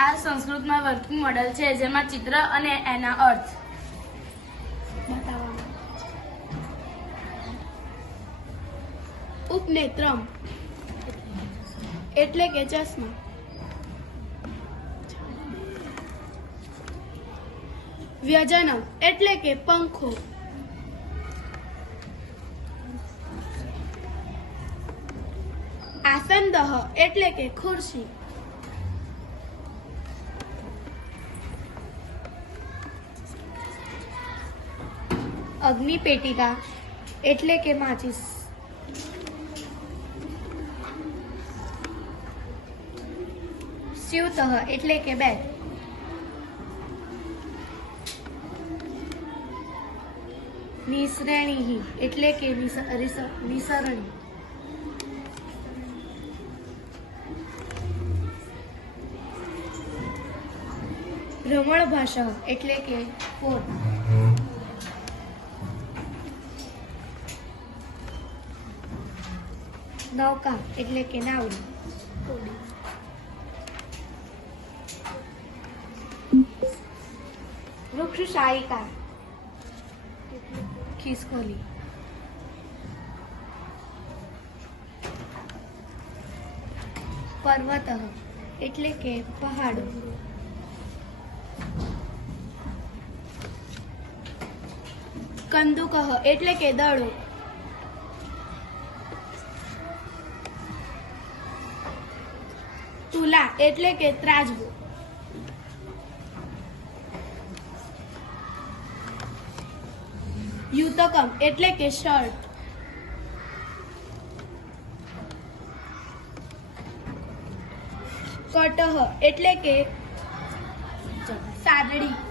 આ સંસ્કૃતમાં working model છે, જેમાં ચિત્ર અને એના અર્થ. ઉપનેત્રમ. એટલે કે ચશ્મા. વ્યજનમ. એટલે કે પંખો. આસનદહ એટલે કે ખુરશી. અગ્નિ પેટિકા એટલે કે માચીસ. સ્યુતઃ, એટલે કે બેગ નિસરણી એટલે કે નિસરણી. ભ્રમણ ભાષા, એટલે કે ફોન નૌકા એટલે કે નાવડી. વૃક્ષ શાયિકા ખિસકોલી. પર્વત એટલે કે પહાડો. કંદુકહ એટલે કે દડો. તુલા એટલે કે ત્રાજવું. યુતકમ એટલે કે શર્ટ. કટહ એટલે કે સાદડી.